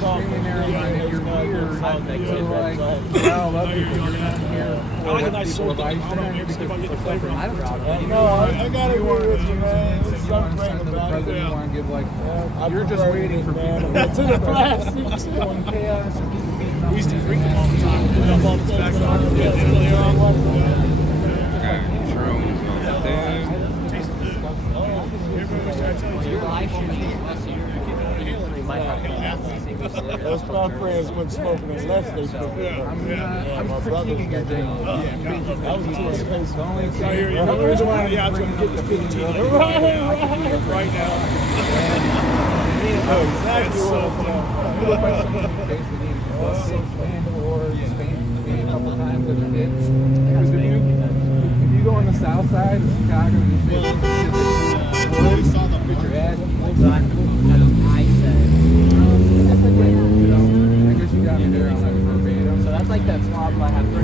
being narrow-minded, you're weird. So like, well, love people, you're not here for what people like. You're not here because people are suffering. I don't know. I gotta agree with you, man. You want to send to the president, you want to give like, you're just waiting for people to the plastics. Going chaos and people beating up. We used to drink them all the time. We dump all the back on. Yeah, earlier on. Those my friends wouldn't smoke unless they took it. I'm critiquing your thing. That was too expensive. The only I hear you. The reason why I was going to get the 15 right now. Exactly you look like someone who basically needed to go Spain or Spain a couple times as a kid. Because if you go on the south side of Chicago and you say, we saw the picture ad. I said. I guess you got me there on like verbatim. So that's like that problem I have for.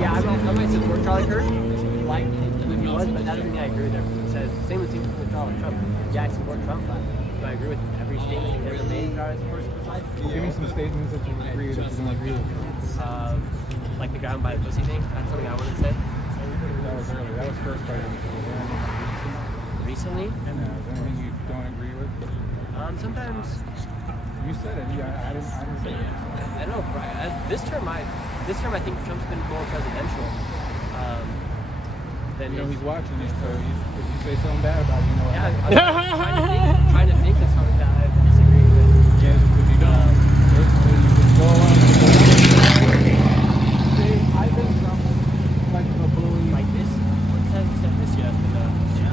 Yeah, I might support Charlie Kirk, like who he was, but that doesn't mean I agree with everything he says. Same with Donald Trump. Yeah, I support Trump, but do I agree with every statement he ever made regarding support suicide? Give me some statements that you agree with, that you don't agree with. Like the ground by the pussy thing. That's something I wouldn't say. That was earlier. That was first part of the Recently? Is there anything you don't agree with? Sometimes. You said it. I didn't say it. I know, Brian. This term I think Trump's been more presidential. Than he's watching it, so if you say something bad about it, you know what I'm trying to think of something that I disagree with. Yeah, because you don't. Go on. I think Trump like a bully. Like this? What time said this year? So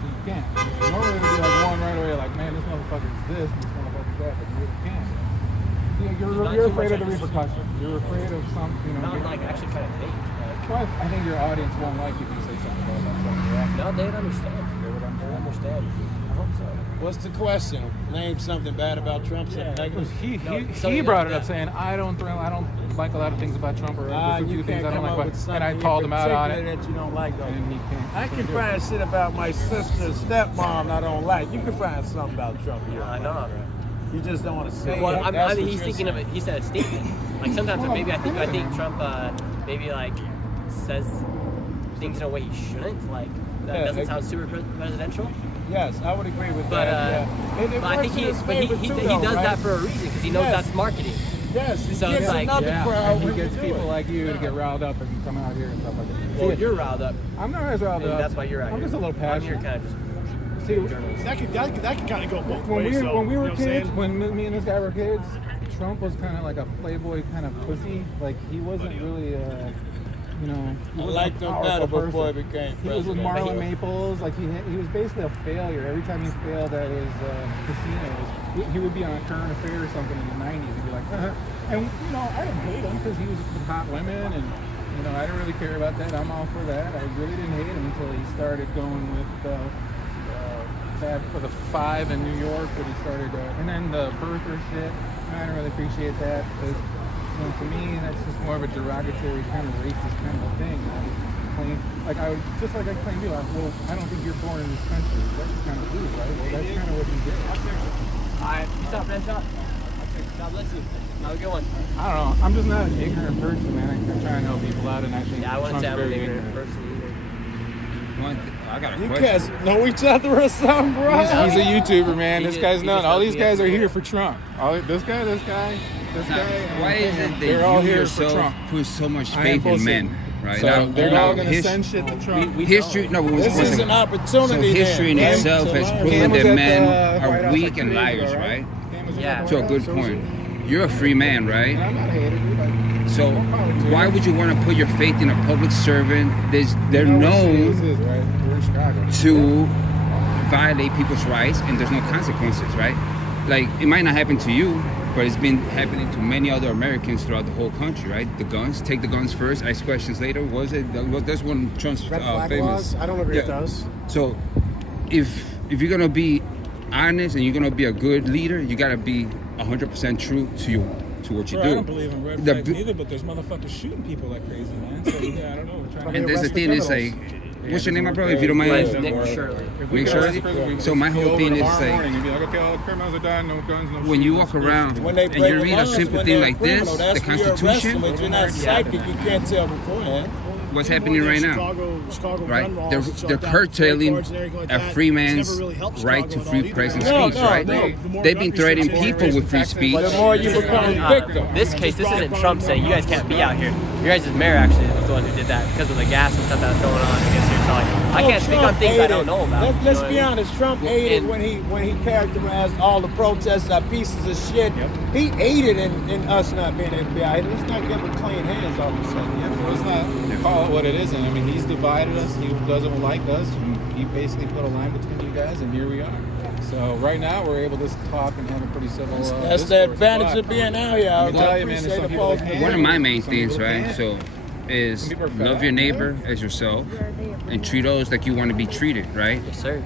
you can't. Normally it would be like one right away, like, man, this motherfucker's this motherfucker's that, but you really can't. You're afraid of the repercussions. You're afraid of some, Not like actually trying to think. Well, I think your audience won't like if you say something about that. No, they would understand. They understand. I hope so. What's the question? Name something bad about Trump. He brought it up saying I don't like a lot of things about Trump, or there's a few things I don't like about, and I called him out on it. That you don't like, though. And he can't. I can find shit about my sister's stepmom I don't like. You can find something about Trump. I know. You just don't want to say well, it. I mean, he's thinking of it. He said a statement. Like sometimes, maybe I think Trump maybe like says things in a way he shouldn't. Like that doesn't sound super presidential. Yes, I would agree with but, that. But I think he does that for a reason because he knows that's marketing. Yes, so it's like crowd. And he gets people like you to get riled up and come out here and stuff like that. Well, you're riled up. I'm not as riled up. That's why you're out here. I'm just a little passionate. I'm here kind of just. See, that could kind of go both ways. When we were kids, when me and this guy were kids, Trump was kind of like a playboy kind of pussy. Like he wasn't really, I liked him better before he became president. He was with Marlon Maples. Like he was basically a failure. Every time he failed at his casinos, he would be on a current affair or something in the '90s. He'd be like, and I didn't hate him because he was with hot women, and I didn't really care about that. I'm all for that. I really didn't hate him until he started going with. That for the 5 in New York, but he started, and then the birther shit. I don't really appreciate that because, to me, that's just more of a derogatory kind of racist kind of thing. I would just like I claim you. Well, I don't think you're born in this country. That's kind of rude, right? Well, that's kind of what he did. All right, peace out, friend. God bless you. Have a good one. I don't know. I'm just not an ignorant person, man. I'm trying to help people out, and I think I wouldn't say I'm an ignorant person either. I got a question. You guys know each other or something, bro? He's a YouTuber, man. This guy's known. All these guys are here for Trump. This guy. Why is it that you yourself put so much faith in men? Right? So they're all going to send shit to Trump. History, this is an opportunity. So history in itself has proven that men are weak and liars, right? Yeah. To a good point. You're a free man, right? I'm not a hater. So why would you want to put your faith in a public servant? They're known to violate people's rights, and there's no consequences, right? Like, it might not happen to you, but it's been happening to many other Americans throughout the whole country, right? The guns, take the guns first, ask questions later. That's one of Trump's famous. Laws? I don't agree with those. So if you're gonna be honest and you're gonna be a good leader, you gotta be 100% true to what you do. I don't believe in red flags either, but there's motherfuckers shooting people like crazy, man. So I don't know. And there's the thing is like, What's your name, my bro? If you don't mind. My name's Nick Shirley. Nick Shirley? So my whole thing is like, and be like, okay, all criminals are done, no guns, no when you walk around When they and break you read a laws, simple when thing they're like a this, criminal, the that's when you're arresting Constitution, them. If you're not psychic, you can't tell beforehand. what's happening right now, right? They're curtailing a free man's right to free press and speech, right? They've been threatening people with free speech. But the more you become a victim. This case, this isn't Trump saying you guys can't be out here. Your guys' mayor actually was the one who did that because of the gas and stuff that was going on against your telling. I can't speak on things I don't know about. Let's be honest. Trump aided when he characterized all the protests as pieces of shit. He aided in us not being able to be out here. Let's not give him clean hands all of a sudden. Well, it's not call it what it isn't. I mean, he's divided us. He doesn't like us. He basically put a line between you guys, and here we are. So right now, we're able to talk and have a pretty civil. That's the advantage of being out here. Let me tell you, man, there's some people that can't. One of my main things, right? So, is love your neighbor as yourself, and treat others like you want to be treated, right? Yes, sir.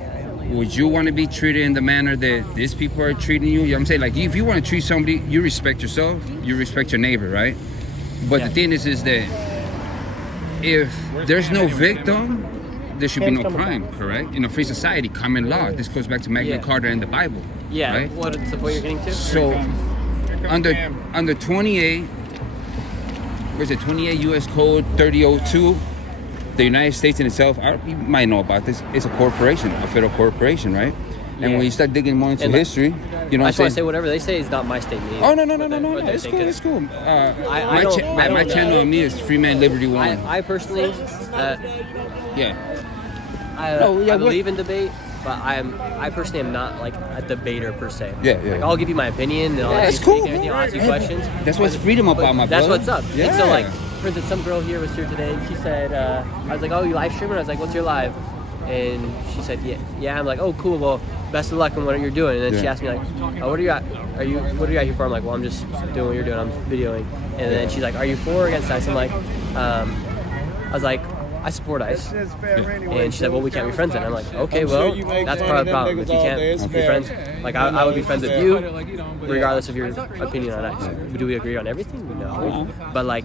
Would you want to be treated in the manner that these people are treating you? You know what I'm saying? Like, if you want to treat somebody, you respect yourself, you respect your neighbor, right? But the thing is that if there's no victim, there should be no crime, correct? In a free society, common law. This goes back to Magna Carta and the Bible. Yeah. Right? What's the point you're getting to? So, under 28, where's it? 28 U.S. Code 3002. The United States in itself, you might know about this, it's a corporation, a federal corporation, right? And when you start digging more into history, you know I what I'm saying? say whatever they say is not my statement. Oh, no. It's cool, it's cool. My channel on me is Free Man Liberty One. I personally, Yeah. I believe in debate, but I personally am not like a debater per se. Yeah. Like, I'll give you my opinion and I'll it's cool. I'll ask you questions. That's what's freedom about, my brother. That's what's up. Yeah. And so like, for instance, some girl here was here today and she said, I was like, oh, you live streaming? I was like, what's your live? And she said, yeah. I'm like, oh, cool. Well, best of luck in what you're doing. And then she asked me like, oh, what are you out here for? I'm like, well, I'm just doing what you're doing. I'm videoing. And then she's like, are you for or against ICE? I'm like, I was like, I support ICE. And she said, well, we can't be friends then. I'm like, okay, well, that's part of the problem. If you can't be friends, like I would be friends with you regardless of your opinion on ICE. Do we agree on everything? No. But like,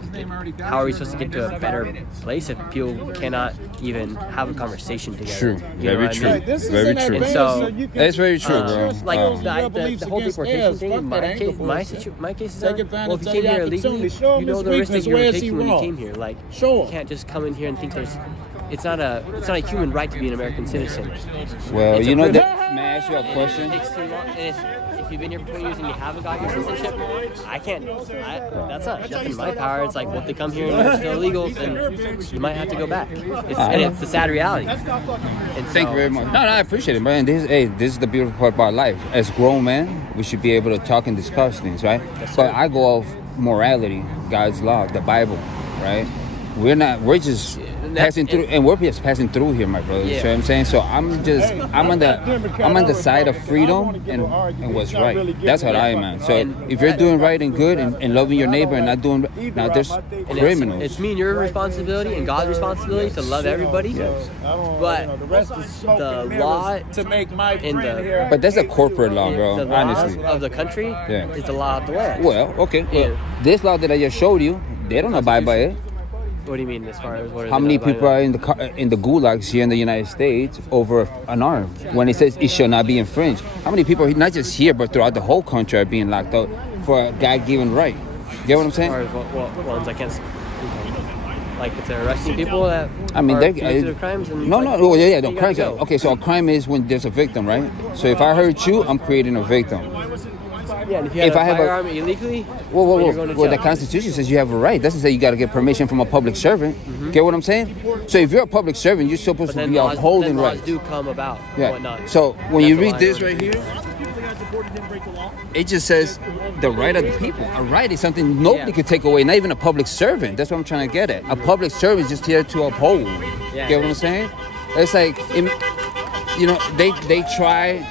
how are we supposed to get to a better place if people cannot even have a conversation together? True. Very true. Very true. And so, that's very true, bro. Like the whole deportation thing, in my case is well, if you came here illegally, you know the risk that you were taking when you came here. Like, you can't just come in here and think it's not a human right to be an American citizen. Well, it's you know that. May I ask you a question? It takes too long, and if you've been here for 20 years and you haven't got your citizenship, that's not in my power. It's like, well, if they come here and they're still illegal, then you might have to go back. It's the sad reality. And Thank you very much. No, I appreciate it, man. This is the beautiful part about life. As grown men, we should be able to talk and discuss things, right? Yes, but I go off morality, God's law, the Bible, right? We're just passing through, and we're just passing through here, my brother. You know what I'm saying? So I'm on the side of freedom and what's right. That's what I am, man. So if you're doing right and good and loving your neighbor and not doing, now there's criminals. It's me and your responsibility and God's responsibility to love everybody. But the law to make my but that's a corporate law, bro. The honestly, laws of the country is the law of the land. Well, okay. Well, this law that I just showed you, they don't abide by it. What do you mean as far as what? How many people are in the gulags here in the United States over an arm when it says it shall not be infringed? How many people, not just here but throughout the whole country, are being locked up for a God-given right? You get what I'm saying? As far as what ones I can't. Like if they're arresting people that they're committed crimes. And no crimes. Okay, so a crime is when there's a victim, right? So if I hurt you, I'm creating a victim. Yeah, and if you have a firearm illegally, well, the Constitution says you have a right. Doesn't say you got to get permission from a public servant. Get what I'm saying? So if you're a public servant, you're supposed to be upholding rights. Laws do come about. Yeah. Whatnot. So when you read this right here, it just says the right of the people. A right is something nobody could take away. Not even a public servant. That's what I'm trying to get at. A public servant is just here to uphold. Yeah. Get what I'm saying? It's like, they try.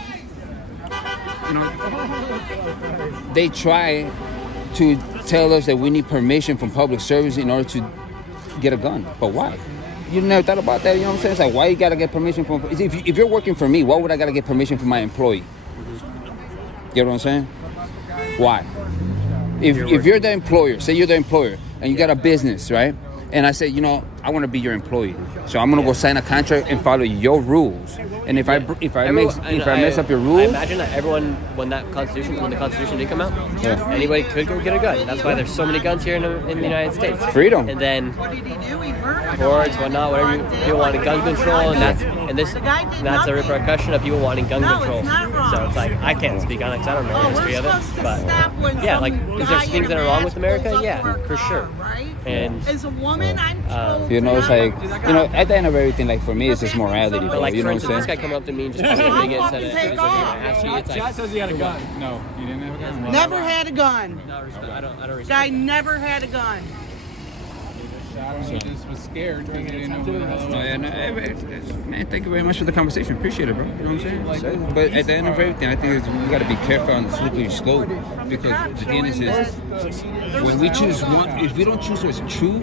They try to tell us that we need permission from public service in order to get a gun. But why? You never thought about that? You know what I'm saying? It's like, why you gotta get permission from? If you're working for me, why would I gotta get permission from my employee? You know what I'm saying? Why? If you're the employer, say you're the employer, and you got a business, right? And I say, I want to be your employee. So I'm gonna go sign a contract and follow your rules. And if I mess up your I rules, imagine that everyone, when the Constitution did come out, anybody could go get a gun. That's why there's so many guns here in the United States. Freedom. And then boards, whatnot, whatever people wanted gun control, and that's a repercussion of people wanting gun control. So it's like I can't speak on it because I don't know the history of it. But yeah, like is there things that are wrong with America? Yeah, for sure. And as a woman, I'm you know, it's like, you know, at the end of everything, like for me, it's just morality. but like you for know what instance, I'm this saying? guy come up to me and just put a big said it. Ask you, it's like Chat says he had a gun. No, he didn't have a gun. never had a gun. no respect. I don't respect. Guy never had a gun. He just was scared because he didn't know who the hell it was. Oh, yeah, no, man, thank you very much for the conversation. Appreciate it, bro. You know what I'm saying? But at the end of everything, I think we got to be careful on the slippery slope, because the thing is when we choose one, if we don't choose what's true,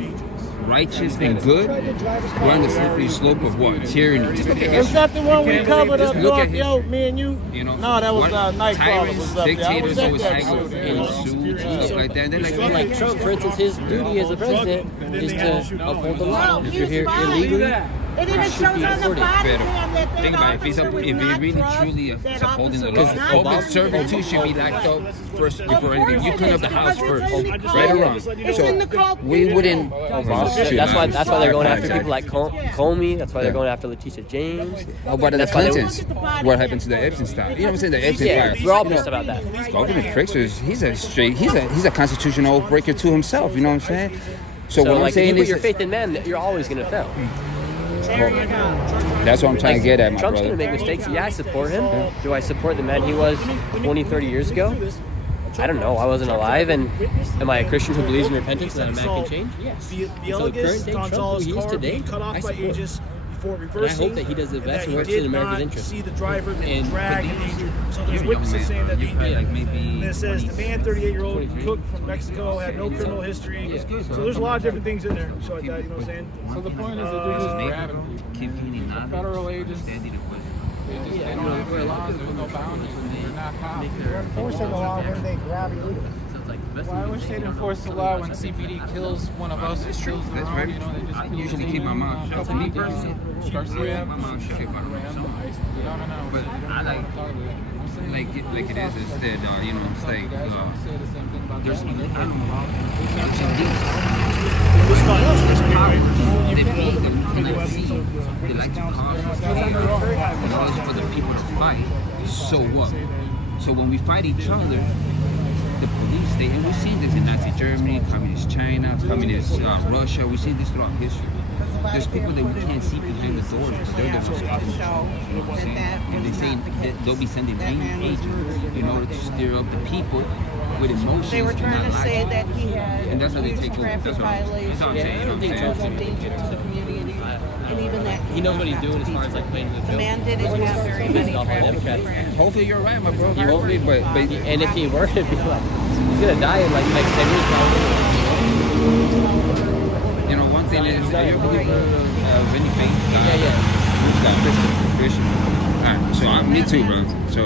righteous, and good, we're on the slippery slope of what? Tyranny. Just look at Is that the one we covered up, Just look at yo, me and you? You know, No, that was what- Nightcrawler tyrants, was up there. I dictators was at always that hang out shoot. in suits and stuff like that. And then Like Trump, for instance, his duty as a president is to uphold the law. If you're here illegally, It even shows on the body cam that think about it. If he really truly is upholding the law, public servant too should be locked up first before anything. You clean up the house first, right or wrong. So we wouldn't. that's why they're going after people like Comey. That's why they're going after Letitia James. Oh, but the That's why they- Clintons, what happened to the Epstein style? You know what I'm saying? The Epstein Yeah, file. we're all pissed about that. Governor Pritzker, he's a constitutional breaker to himself. You know what I'm saying? So what I'm like, if saying you put is, your faith in man, you're always gonna fail. that's what I'm trying to get at, my Trump's brother. gonna make mistakes. Yeah, I support him. Do I support the man he was 20, 30 years ago? I don't know. I wasn't alive. And am I a Christian who believes in repentance and that a man can change? Yes. So current day Trump, who he is today, I support. And I hope that he does the best and works in America's interest. See the driver And drag but and these- injured. So there's witnesses saying that he did. like maybe And it says the man, 38-year-old 23. cook from Mexico, had no criminal history. So there's a lot of different things in there. So like that, you know what I'm saying? So the point is that they're just grabbing people. keep getting The federal agents, they don't have their laws, there's no boundaries, and they're not cops. Enforcing the law when they grab you. Well, I wish they'd enforce the law when CBD kills one of us. It's true. That's very You know, they just I kill usually the keep my mouth female, shut. couple Me people. personally, Garcia. my mouth shut about it. No. But I like it is that you know it's like there's I don't know they like to cause for the people to fight. So what? So when we fight each other, the police, and we've seen this in Nazi Germany, communist China, communist Russia, we've seen this throughout history. There's people that we can't see behind the doors because they're the most dangerous. And they say that they'll be sending agents in order to stir up the people with emotions. They were and trying not to say logic. that he had And that's how they huge take over. traffic That's what violations, I'm saying. You know what I'm drove saying? danger to the community, and even that. He knows what he's doing as far as like playing the The joke. man didn't have very many traffic crashes. Hopefully you're right, my bro. He won't be, but And if he were, it'd be like he's gonna die in like the next 10 years. Probably. you know, one thing is, are you a believer of any faith? Yeah. Christian. Alright, so me too, bro. So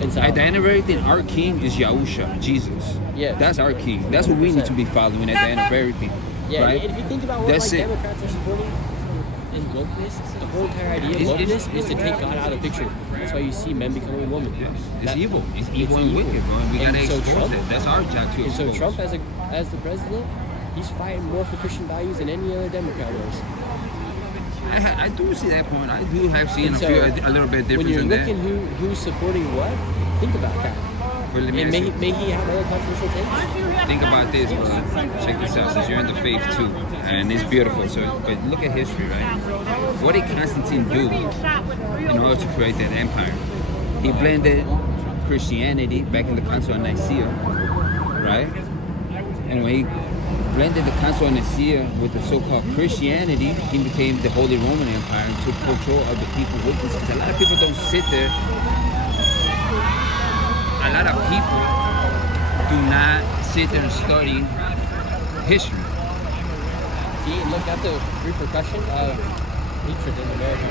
And so, at the end of everything, our king is Yahusha, Jesus. Yeah. That's our king. That's what we need to be following at the end of everything. yeah, right? and if you think about what That's like it. Democrats are supporting in wokeness, the whole entire idea of wokeness is to take God out of the picture. That's why you see men becoming women. It's That- evil. It's evil and wicked, bro. We And gotta so expose Trump- it. That's our job to And so expose. Trump, as the president, he's fighting more for Christian values than any other Democrat was. I do see that point. I do have seen And a so, little bit when difference you're in that. looking who's supporting what, think about that. But let me And ask you. may he have other controversial takes. Think about this, bro. Check this out. Since you're in the faith too, and it's beautiful. So, but look at history, right? What did Constantine do in order to create that empire? He blended Christianity back in the Council of Nicaea, right? And when he blended the Council of Nicaea with the so-called Christianity, he became the Holy Roman Empire and took control of the people with this. Because a lot of people don't sit there. A lot of people do not sit there and study history. See, look at the repercussion of hatred in America. I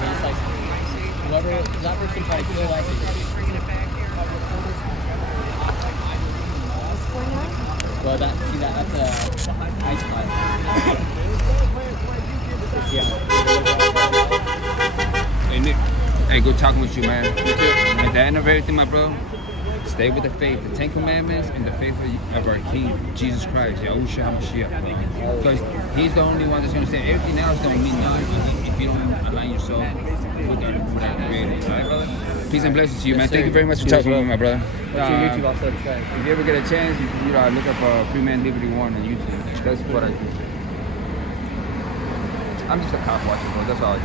mean, it's like whoever that person tried to kill that kid. Well, that's a high spot. Yeah. Hey, Nick. Hey, good talking with you, man. At the end of everything, my bro, stay with the faith, the 10 Commandments, and the faith of our King, Jesus Christ, Yahushua HaMashiach. Because he's the only one that's going to say everything else don't mean nothing if you don't align yourself with that Creator. Right, brother? Peace and blessings to you, man. Yes, Thank you sir. very much for You as talking with well. me, my brother. What's your YouTube also? Try. If you ever get a chance, you know, look up Free Man Liberty 1 on YouTube. That's what I do. I'm just a cop watcher, bro. That's all I do.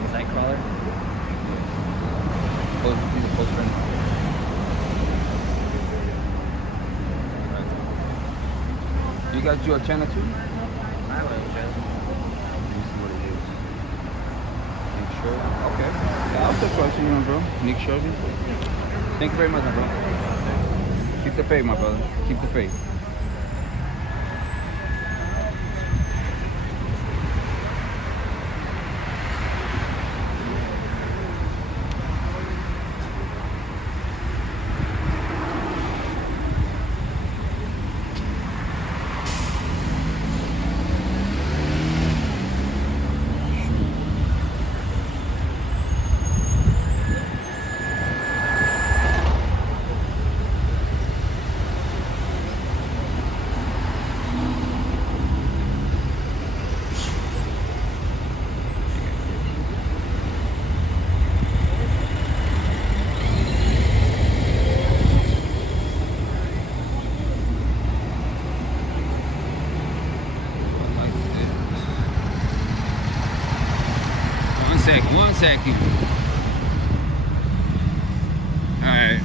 Like Nightcrawler. He's a close friend. Right. You got your channel too? I have my own channel. Let me see what it is. Nick Shervin. Okay. Yeah, I'll subscribe to you, my bro. Nick Shervin. Thank you very much, my bro. Keep the faith, my brother. Keep the faith. One second. All right.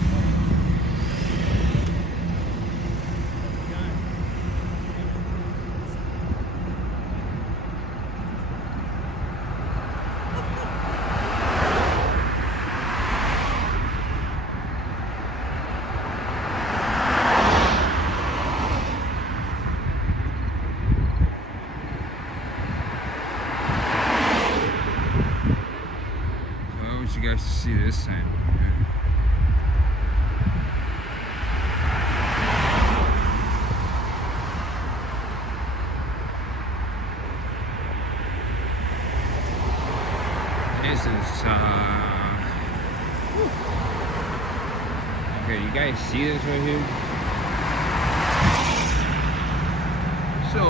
You guys to see this sign. This is okay, you guys see this right here? So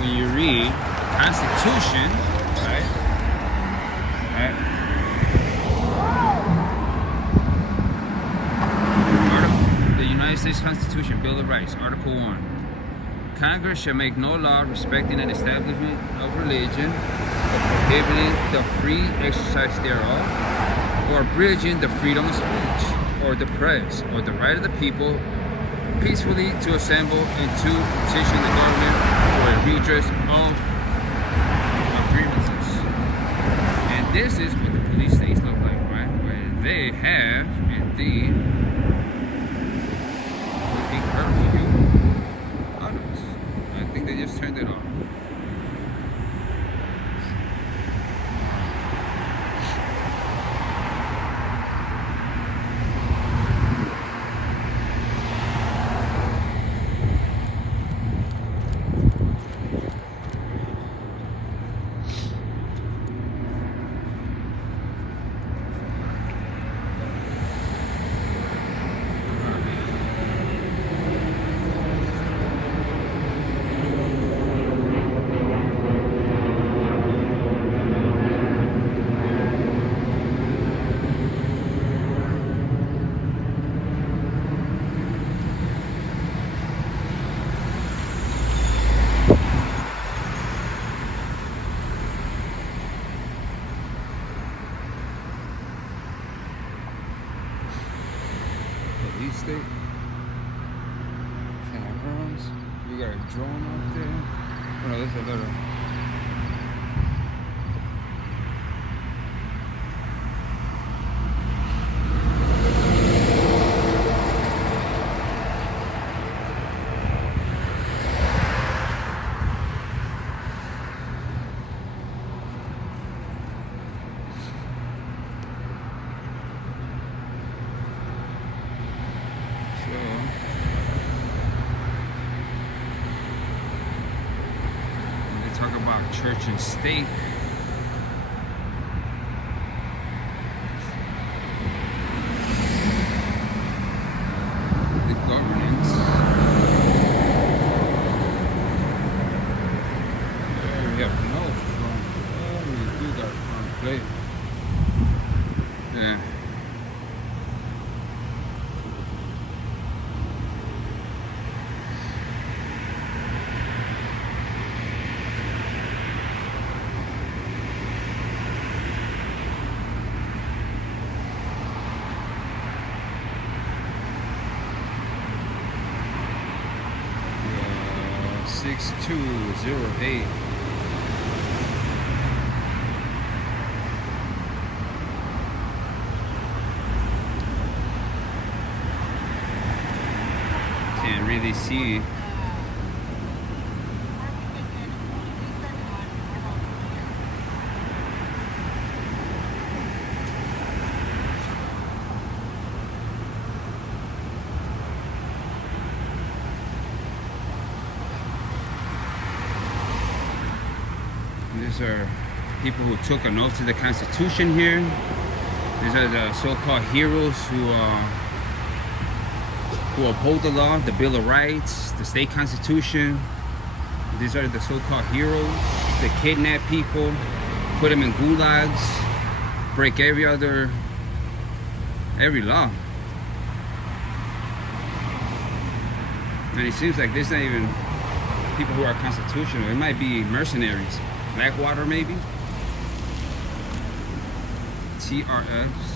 when you read Constitution, right? The United States Constitution, Bill of Rights, Article 1. Congress shall make no law respecting an establishment of religion, or prohibiting the free exercise thereof, or abridging the freedom of speech, or the press, or the right of the people peacefully to assemble and to petition the government for a redress of grievances. And this is what the police states look like, right? Where they have indeed curfew others. I think they just turned it off. Police state cameras. We got a drone up there. Oh no, there's a little. church and state. The governance. There we have no front. Oh, we do got front plate. Yeah. Uh, 6208. Can't really see. These are people who took an oath to the Constitution here. These are the so-called heroes who uphold the law, the Bill of Rights, the state constitution. These are the so-called heroes that kidnap people, put them in gulags, break every law. And it seems like there's not even people who are constitutional. It might be mercenaries. Blackwater maybe? TRS.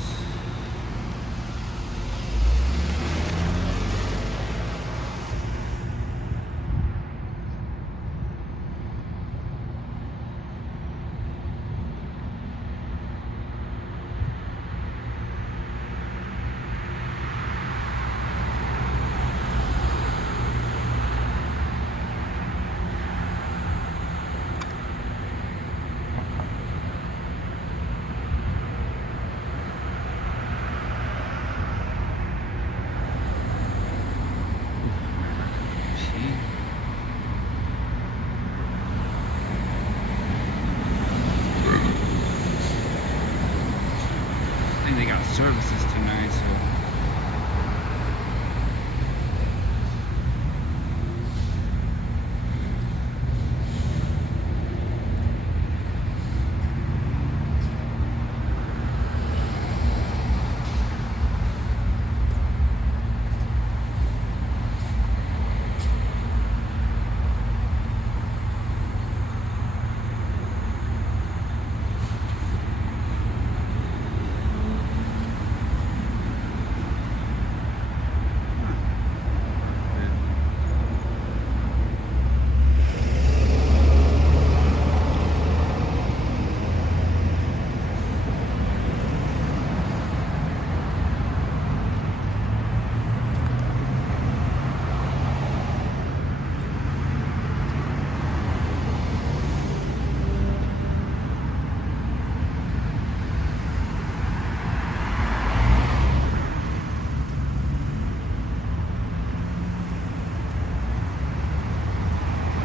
They got services tonight, so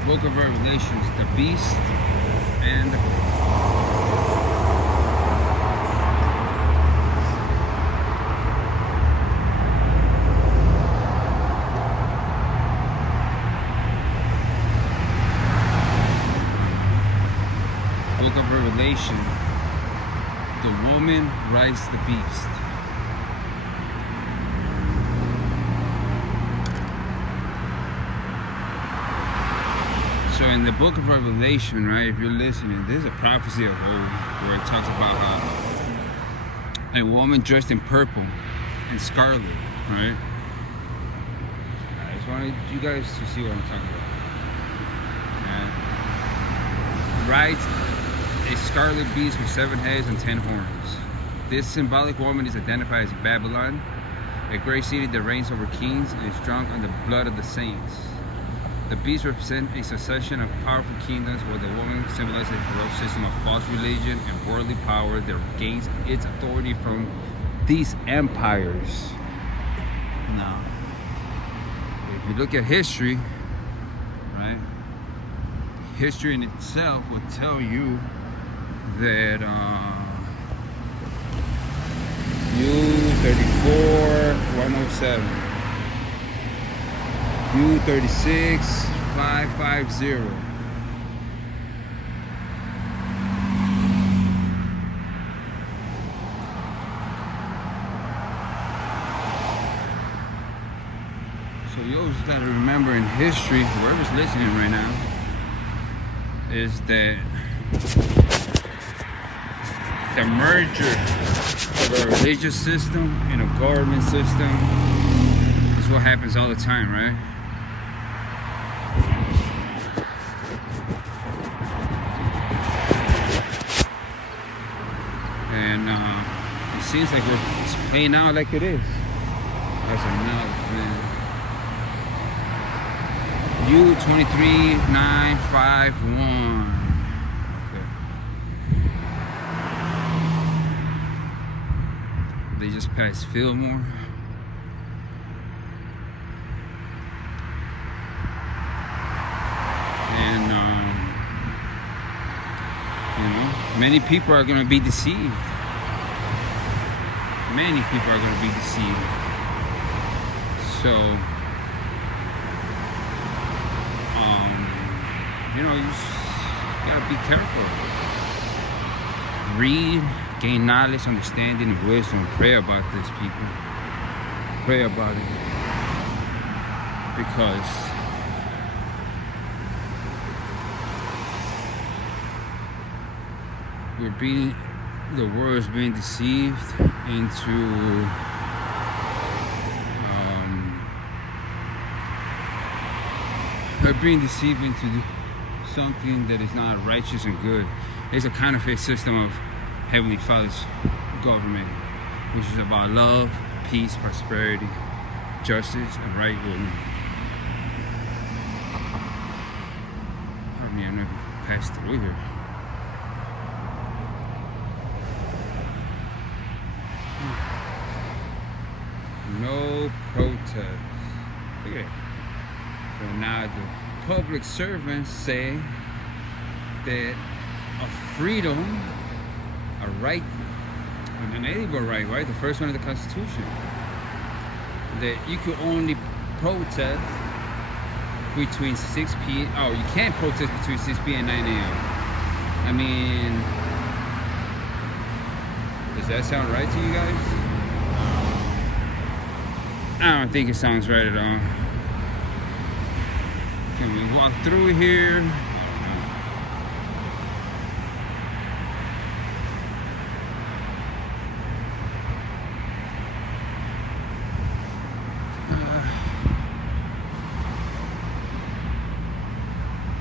Book of Revelations, the beast and Book of Revelation, the woman rides the beast. So in the book of Revelation, right, if you're listening, there's a prophecy of old where it talks about a woman dressed in purple and scarlet, right? I just wanted you guys to see what I'm talking about. Rides a scarlet beast with 7 heads and 10 horns. This symbolic woman is identified as Babylon, a great city that reigns over kings and is drunk on the blood of the saints. The beasts represent a succession of powerful kingdoms where the woman symbolizes a corrupt system of false religion and worldly power that gains its authority from these empires. Now, if you look at history, right, history in itself will tell you that U34 107, U36 550. So you always got to remember in history, whoever's listening right now, is that the merger of a religious system and a government system is what happens all the time, right? And it seems like it's playing out like it is. That's another thing. U23951. They just passed Fillmore. And, you know, many people are going to be deceived. Many people are going to be deceived. So, you know, you just got to be careful. Read. Gain knowledge, understanding, and wisdom. Pray about this, people. Pray about it. Because the world is being deceived into something that is not righteous and good. It's a counterfeit system of Heavenly Father's government, which is about love, peace, prosperity, justice, and right ruling. I mean, I've never passed through here. No protest. Look at it. So now the public servants say that a freedom, a right, an inalienable right, the first one of the Constitution, that you could only protest between 6 p.m. Oh, you can't protest between 6 p.m. and 9 a.m. I mean, does that sound right to you guys? I don't think it sounds right at all. Can we walk through here?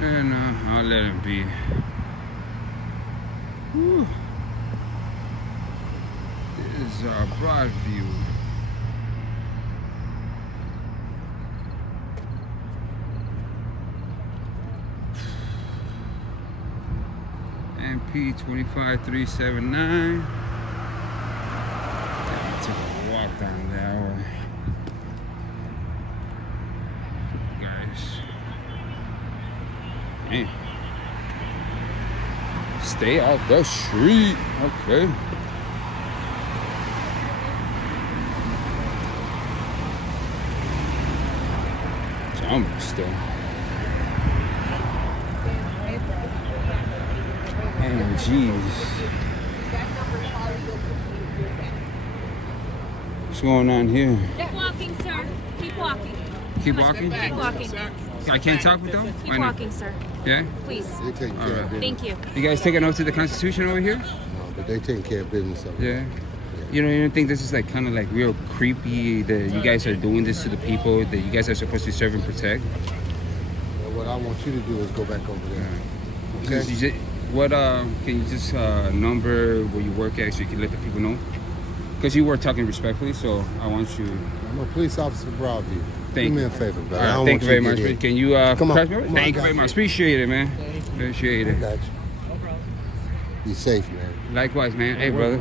And I'll let it be. Whew. This is Broadview. MP 25379. I'll take a walk down that way. Guys. Hey. Stay out the street. Okay. Jumping still. Man, jeez. What's going on here? Keep walking, sir. Keep walking. Keep walking? Keep walking. I can't talk with them? Keep walking, sir. Yeah? Please. They taking care of business. Thank you. You guys taking oath to the Constitution over here? No, but they taking care of business over Yeah. You don't think this is like kind of like real creepy that you guys are doing this to the people that you guys are supposed to serve and protect? Well, what I want you to do is go back over there. Okay? Can you just number where you work at so you can let the people know? Because you were talking respectfully, so I want you. I'm a police officer from Broadview. Thank Do me you. a favor, bro. All right, thank you very much. Can you Come on. press me? Come on, Thank you I very got much. you. Appreciate it, man. Appreciate I it. got you. Be safe, man. Likewise, man. Hey, brother.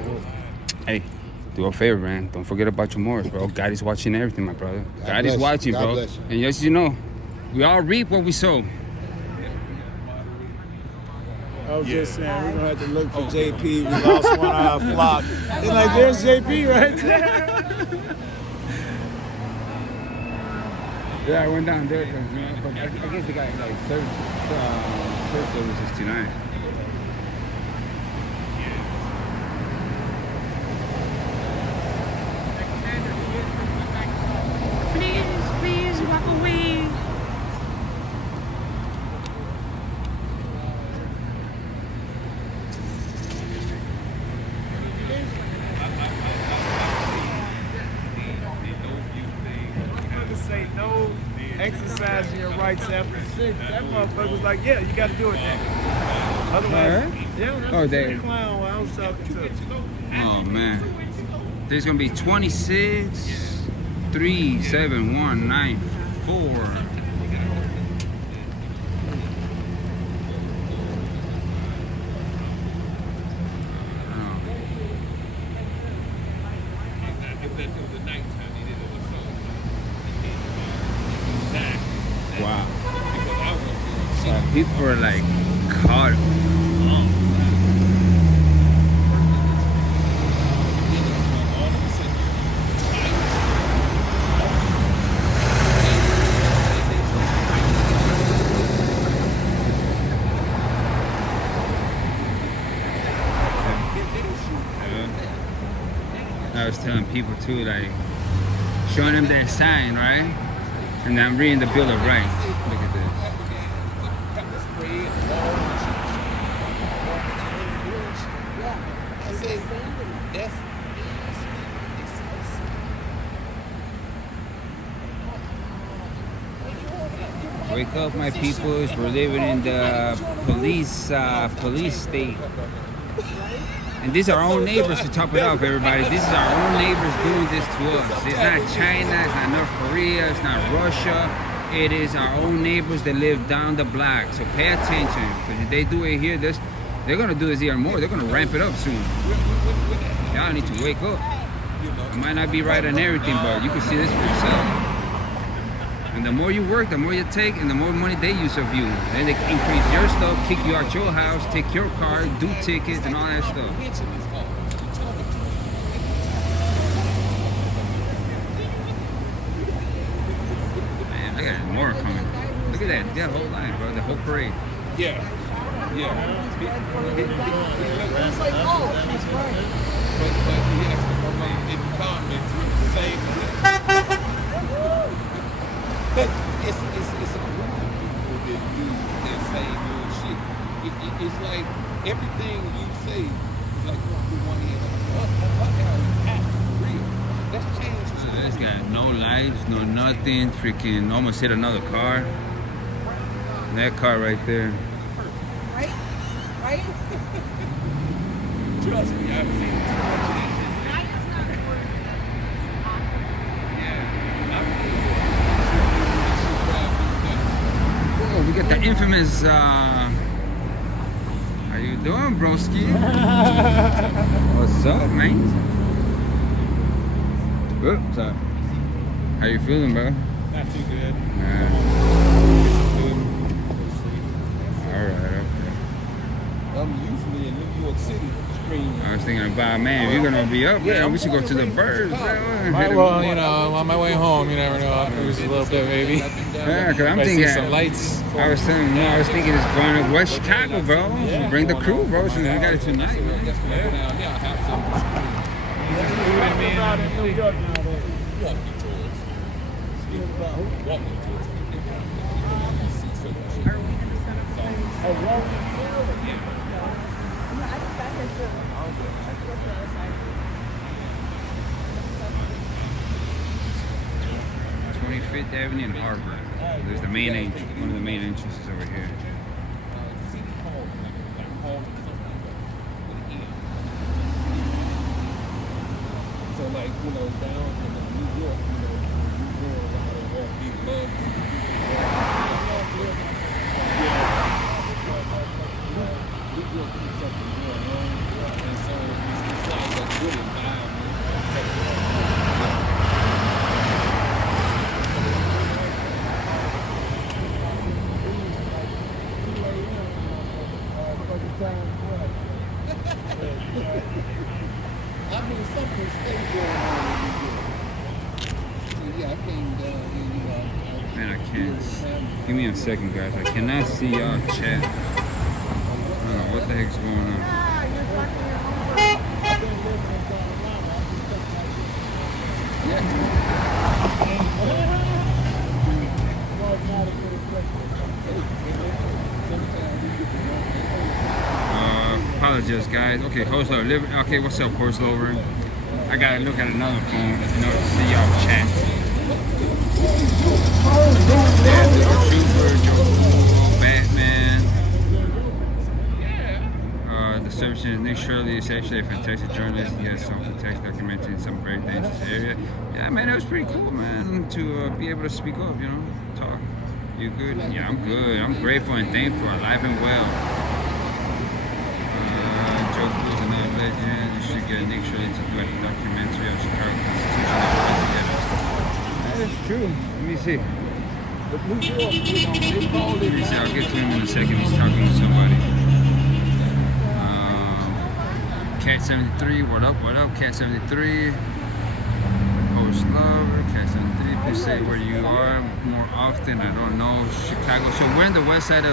Hey, do a favor, man. Don't forget about your morals, bro. God is watching everything, my brother. God is bless you. watching, God bro. bless you. And yes, you know, we all reap what we sow. I was just saying, we're gonna have to look for JP. We lost one of our flock. They're like, there's JP right there. Yeah, I went down there, but I guess they got like third services tonight. Please walk away. Say no exercising your rights after 6. That motherfucker was like, yeah, you got to do it now. Otherwise, yeah, that's the clown I was talking to. Oh man, there's gonna be 26, 3, 7, 1, 9, 4. Wow. People are like caught. I was telling people too, like showing them their sign, right? And I'm reading the Bill of Rights. Look at this. Wake up, my peoples. We're living in the police state. And these are our own neighbors to top it off, everybody. This is our own neighbors doing this to us. It's not China, it's not North Korea, it's not Russia. It is our own neighbors that live down the block. So pay attention, because if they do it here, they're gonna do this even more. They're gonna ramp it up soon. Y'all need to wake up. It might not be right on everything, but you can see this for yourself. And the more you work, the more you take, and the more money they use of you. Then they increase your stuff, kick you out your house, take your car, do tickets, and all that stuff. Man, look at that, more coming. Look at that, that whole line, bro, the whole parade. Yeah. It's like, oh, that's right. But yes, it comments the same. But it's a group of people that do that same little shit. It's like everything you say is like you want to hear. What for real? That's changed. So this got no lights, no nothing. Freaking almost hit another car. That car right there. Right? Right? Trust me, I've seen too much of that shit. Oh, we got the infamous, how you doing, broski? What's up, man? Oops, how you feeling, bro? Not too good. Alright, okay. I'm usually in New York City screaming. I was thinking about, man, if you're gonna be up, man, we should go to the birds. Well, you know, on my way home, you never know. I'll lose a little bit, maybe. Yeah, because I'm If I see thinking, some lights. I was thinking it's going to West Chicago, bro. Bring the crew, bro, since we got it tonight, man. Fifth Avenue and Harbor. There's the main entrance, one of the main entrances over here. So like, you know, down in New York, you know, you go around and walk these bugs. New York is something going on. And so it's like a good environment. Time something stay going on in yeah, I came down here, you know. Man, I can't. Give me a second, guys. I cannot see y'all chat. I don't know what the heck's going on. Apologize, guys. Okay, host over. Okay, what's up, horse over? I gotta look at another phone in order to see y'all chat. There's Little Trooper, Joe Batman. The service is Nick Shirley is actually a fantastic journalist. He has some fantastic documentary in some very dangerous area. Yeah, man, that was pretty cool, man, to be able to speak up, you know, talk. You good? Yeah, I'm good. I'm grateful and thankful, alive and well. Joe Cruz, another legend. You should get Nick Shirley to do a documentary on Chicago Constitution. That is true. Let me see. Let me see. I'll get to him in a second. He's talking to somebody. Cat 73, what up, Cat 73. Host Lover, Cat 73, please say where you are more often. I don't know. Chicago. So we're in the west side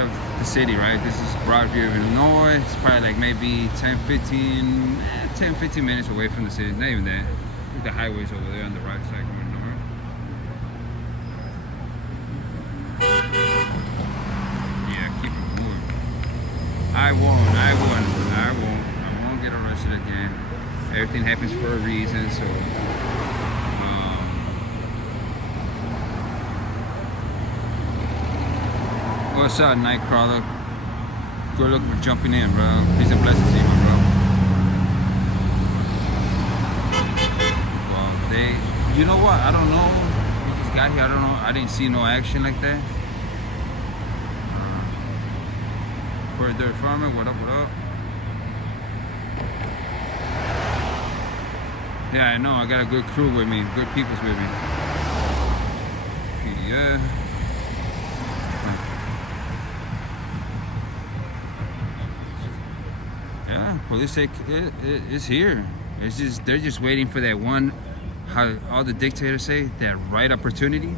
of the city, right? This is Broadview, Illinois. It's probably like maybe 10, 15 minutes away from the city. Not even that. The highway's over there on the right side going north. Yeah, keep it moving. I won't get arrested again. Everything happens for a reason, so what's up, Nightcrawler? Good luck for jumping in, bro. Peace and blessings to you, my bro. Well, you know what? I don't know what just got here. I don't know. I didn't see no action like that. For Dirt Farmer, what up, what up? Yeah, I know, I got a good crew with me, good peoples with me. Yeah. Yeah, police say it's here. It's just, they're just waiting for that one, how all the dictators say, that right opportunity.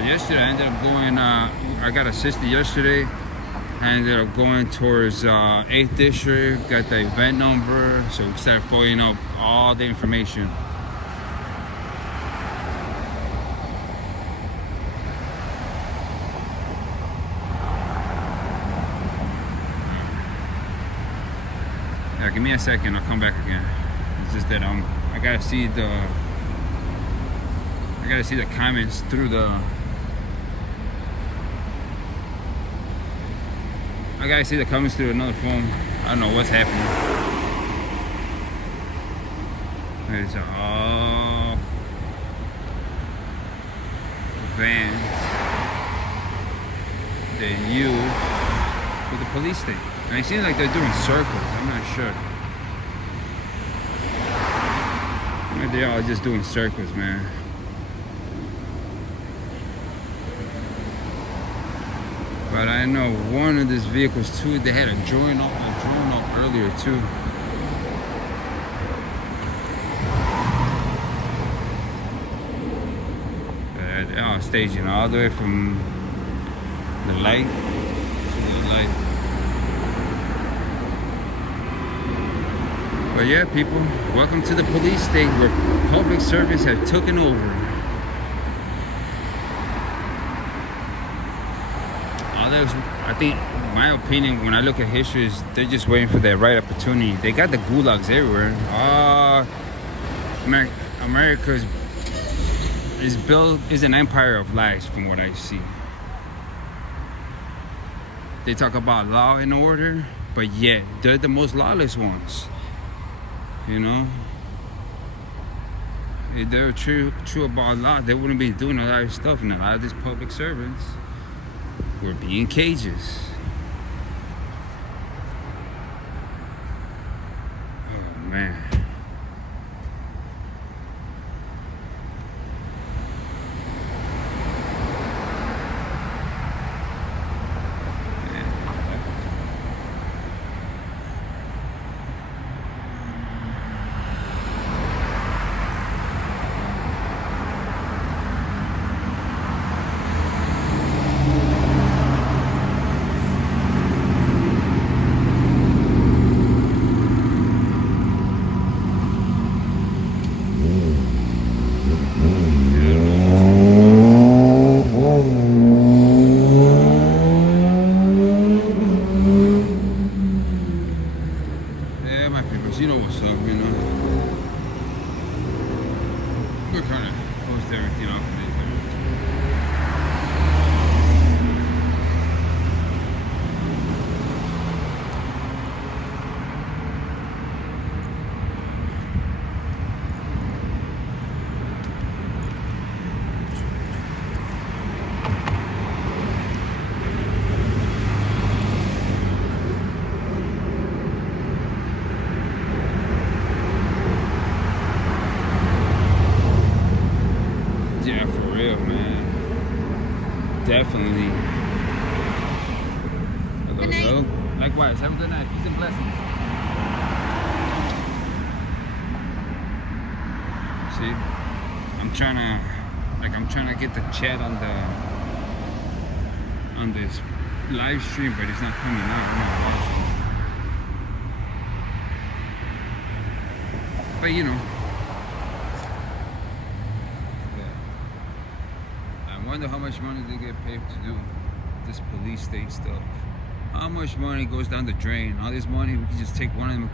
Yesterday I ended up going, I got assisted yesterday. I ended up going towards 8th District, got the event number, so we started filling up all the information. Yeah, give me a second, I'll come back again. It's just that I gotta see the comments through the. I gotta see the comments through another phone. I don't know what's happening. There's all vans they use for the police state. And it seems like they're doing circles. I'm not sure. Maybe they are just doing circles, man. But I know one of these vehicles too, they had a drone up earlier too. They're all staging all the way from the light to the light. But yeah, people, welcome to the police state where public service has taken over. I think, my opinion, when I look at history, is they're just waiting for that right opportunity. They got the gulags everywhere. America is an empire of lies, from what I see. They talk about law and order, but yet they're the most lawless ones. You know, If they were true about law, they wouldn't be doing a lot of stuff. And a lot of these public servants were being cages. Oh man. You know what's up, you know. We're kind of close to everything off of these Yeah, for real, man. Definitely. Hello, hello. Likewise. Have a good night. Peace and blessings. See, I'm trying to get the chat on this live stream, but it's not coming out. I'm not watching. But you know. I wonder how much money they get paid to do this police state stuff. How much money goes down the drain? All this money, we can just take one of them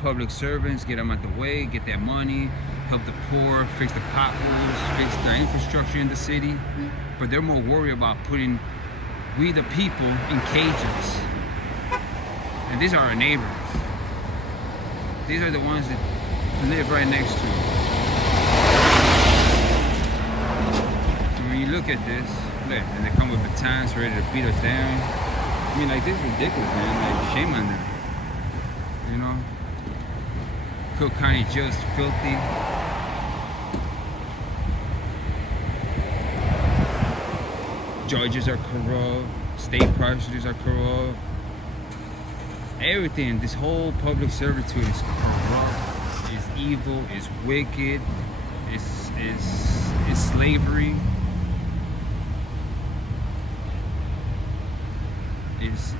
public servants, get them out the way, get that money, help the poor, fix the potholes, fix the infrastructure in the city. But they're more worried about putting we the people in cages. And these are our neighbors. These are the ones that live right next to us. You look at this, look, and they come with batons ready to beat us down. I mean, like, this is ridiculous, man. Like, shame on them. You know? Cook County jail's filthy. Judges are corrupt. State prosecutors are corrupt. Everything, this whole public servitude is corrupt, is evil, is wicked, is slavery. Is,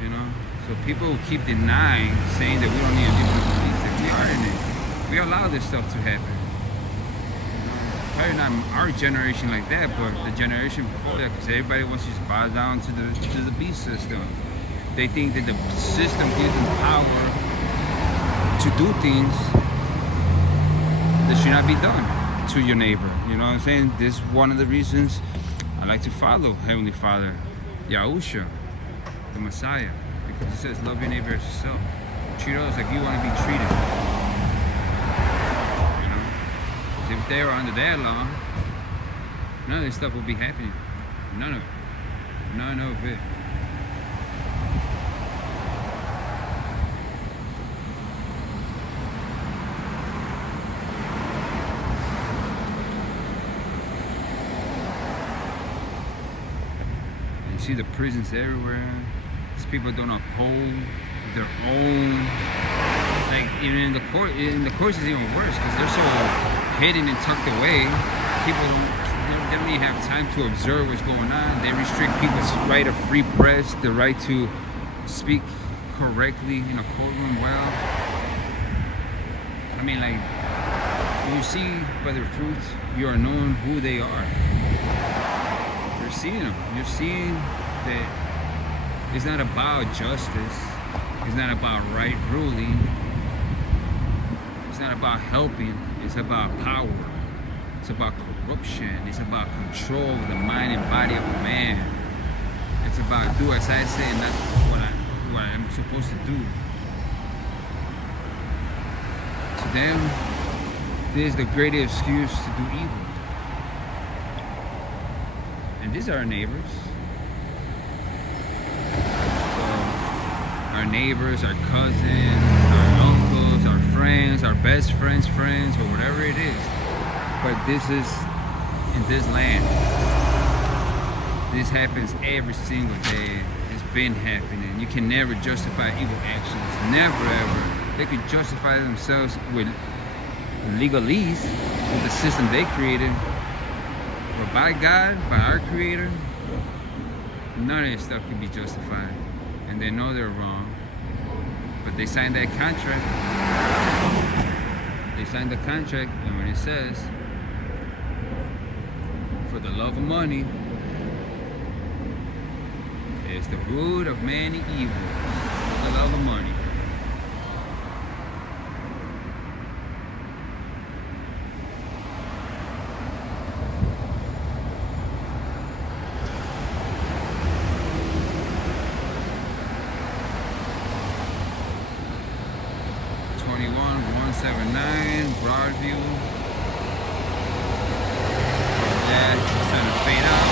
you know, so people keep denying, saying that we don't need a different police. Like, we are in it. We allow this stuff to happen. Probably not our generation like that, but the generation before that, because everybody wants to just bow down to the beast system. They think that the system gives them power to do things that should not be done to your neighbor. You know what I'm saying? This is one of the reasons I like to follow Heavenly Father, Yahusha, the Messiah, because he says, love your neighbor as yourself. Treat others like you want to be treated. You know? Because if they were under that law, none of this stuff would be happening. None of it. None of it. See the prisons everywhere. These people don't uphold their own. Like even in the courts it's even worse because they're so hidden and tucked away. People they don't even have time to observe what's going on. They restrict people's right of free press, the right to speak correctly in a courtroom. Well, I mean, like when you see by their fruits, you are knowing who they are. Seeing them. You're seeing that it's not about justice, it's not about right ruling, it's not about helping, it's about power, it's about corruption, it's about control of the mind and body of a man. It's about do as I say and not what I'm supposed to do. To them, this is the greatest excuse to do evil. And these are our neighbors. Our neighbors, our cousins, our uncles, our friends, our best friends' friends, or whatever it is. But this is, in this land, this happens every single day. It's been happening. You can never justify evil actions. Never, ever. They could justify themselves with legalese, with the system they created. But by God, by our Creator, none of this stuff can be justified. And they know they're wrong. But they signed that contract. They signed the contract, and when it says, for the love of money is the root of many evil. The love of money. Broadview. Yeah, it's starting to fade out.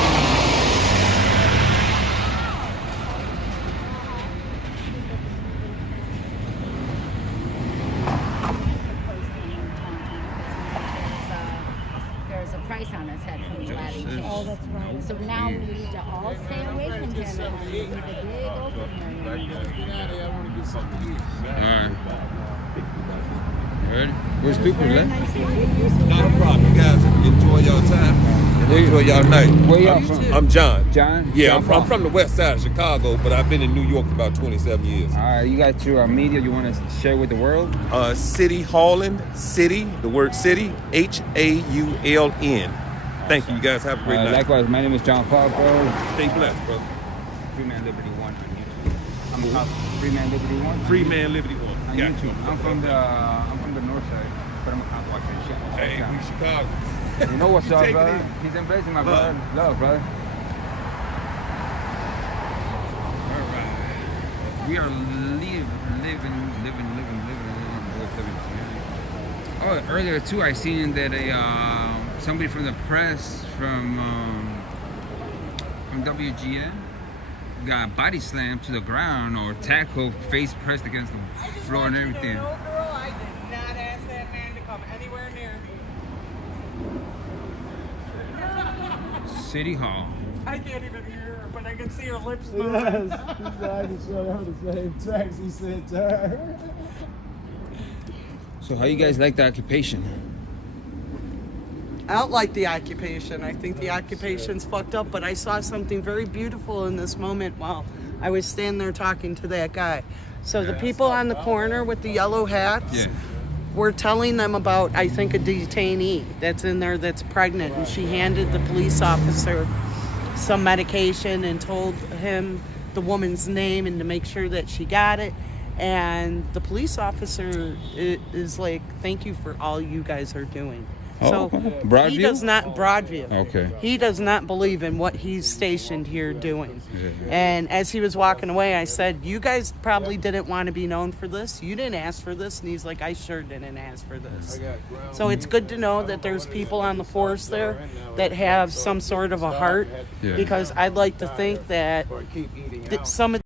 There's a price on his head from the last year. Oh, that's right. So now we need to all stay away from him. We need a big open Alright. Good. Where's Duper, man? Not a problem. You guys enjoy your time. Enjoy y'all night. Where y'all from? I'm John. John? Yeah, I'm from the west side of Chicago, but I've been in New York for about 27 years. Alright, you got your media you want to share with the world? City Hauling, City, the word city, Hauln. Thank you. You guys have a great night. Likewise, my name is John Paul, bro. Stay blessed, brother. Freeman Liberty 1 on YouTube. I'm a cop. Freeman Liberty 1? Freeman Liberty 1. On YouTube. I'm from the north side, but I'm a cop watching shit. Hey, we Chicago. You know what's up, brother? He's embracing my brother. Love, brother. Alright. We are living. Oh, earlier too, I seen that somebody from the press from WGN got body slammed to the ground or tackled, face pressed against the floor and everything. No, girl, I did not ask that man to come anywhere near me. City Hall. I can't even hear her, but I can see her lips moving. Yes, I can show her the same text he sent to her. So how you guys like the occupation? I don't like the occupation. I think the occupation's fucked up, but I saw something very beautiful in this moment while I was standing there talking to that guy. So the people on the corner with the yellow hats were telling them about, I think, a detainee that's in there that's pregnant, and she handed the police officer some medication and told him the woman's name and to make sure that she got it. And the police officer is like, thank you for all you guys are doing. So Broadview? he does not, Broadview. Okay. He does not believe in what he's stationed here doing. Yeah. And as he was walking away, I said, you guys probably didn't want to be known for this. You didn't ask for this. And he's like, I sure didn't ask for this. So it's good to know that there's people on the force there that have some sort of a heart. Yeah. Because I'd like to think that some of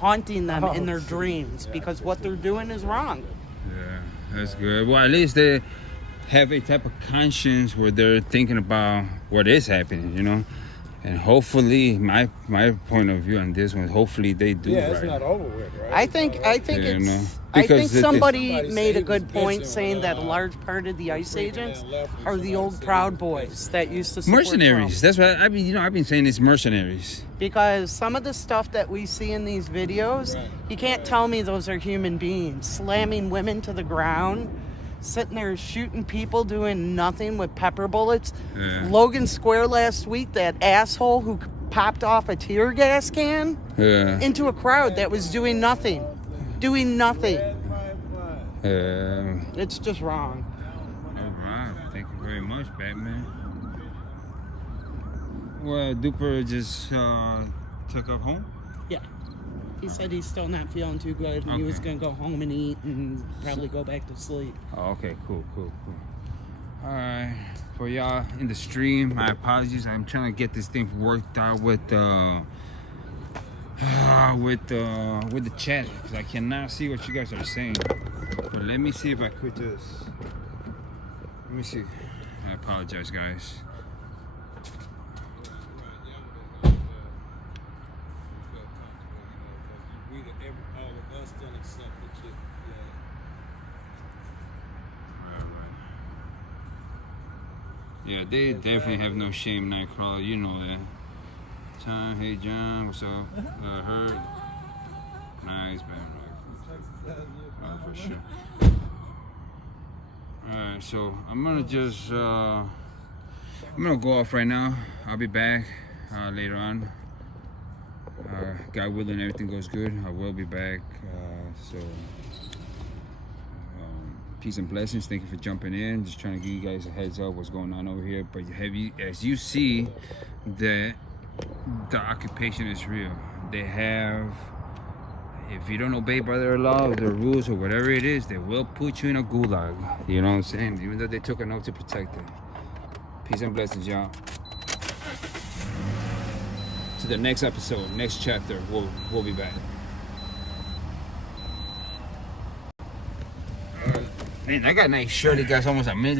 haunting them in their dreams because what they're doing is wrong. Yeah, that's good. Well, at least they have a type of conscience where they're thinking about what is happening, you know? And hopefully, my point of view on this one, hopefully they do Yeah, it's right. not over with, right? I think Yeah, it's. no. I think Because somebody made a good point saying that a large part of the ICE agents are the old Proud Boys that used to support Mercenaries. Trump. That's what I've been. I've been saying it's mercenaries. Because some of the stuff that we see in these videos, you can't tell me those are human beings slamming women to the ground, sitting there shooting people, doing nothing with pepper bullets. Yeah. Logan Square last week, that asshole who popped off a tear gas can into a crowd that was doing nothing. It's just wrong. All right. Thank you very much, Batman. Well, Duper just took up home. Yeah. He said he's still not feeling too good, and he was Okay. gonna go home and eat, and probably go back to sleep. Oh, okay, cool. All right, for y'all in the stream, my apologies. I'm trying to get this thing worked out with the chat because I cannot see what you guys are saying. But let me see if I could just. Let me see. I apologize, guys. All of us done accepted you. Yeah, they definitely have no shame, Nightcrawler. You know that. John, hey John, what's up? Hurt. Nice, man. Oh, for sure. Alright, so I'm gonna just I'm gonna go off right now. I'll be back later on. God willing, everything goes good. I will be back. Peace and blessings. Thank you for jumping in. Just trying to give you guys a heads up what's going on over here. But as you see, that the occupation is real. They have, if you don't obey by their law or their rules or whatever it is, they will put you in a gulag. You know what I'm saying? Even though they took an oath to protect it. Peace and blessings, y'all. To the next episode, next chapter, we'll be back. Man, I got a nice shirt. It got almost $1 million.